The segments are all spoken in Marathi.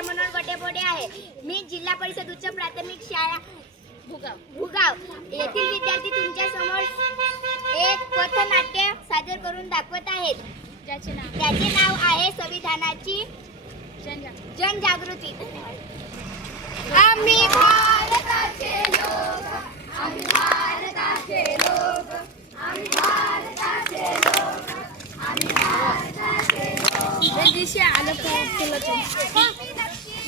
शाळा गोटे गोटेबोडे आहे. मी जिल्हा परिषद उच्च प्राथमिक शाळा भुगाव. येथील विद्यार्थी तुमच्यासमोर एक पथनाट्य सादर करून दाखवत आहेत. त्याचे नाव त्याचे नाव आहे संविधानाची जनजागृती. आम्ही भारताचे लोक आम्ही भारताचे लोक आम्ही भारताचे लोक आम्ही भारताचे लोक. आलं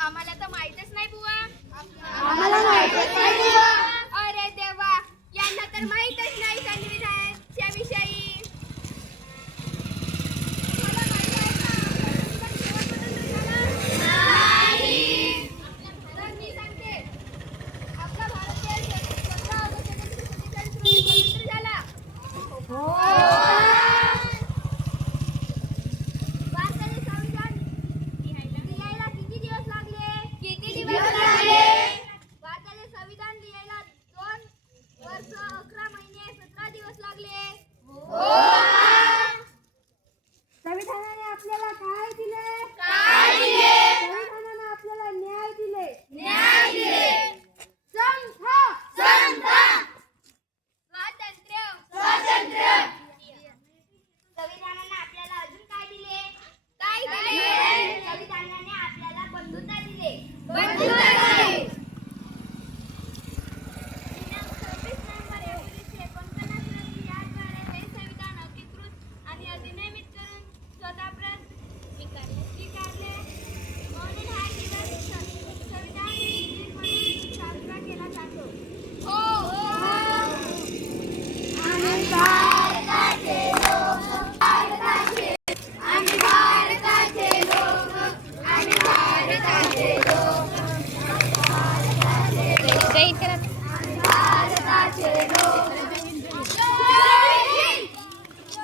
आम्हाला तर माहितच नाही बुवा. आम्हाला माहितच आपले संविधानाने आपल्याला काय दिले काय?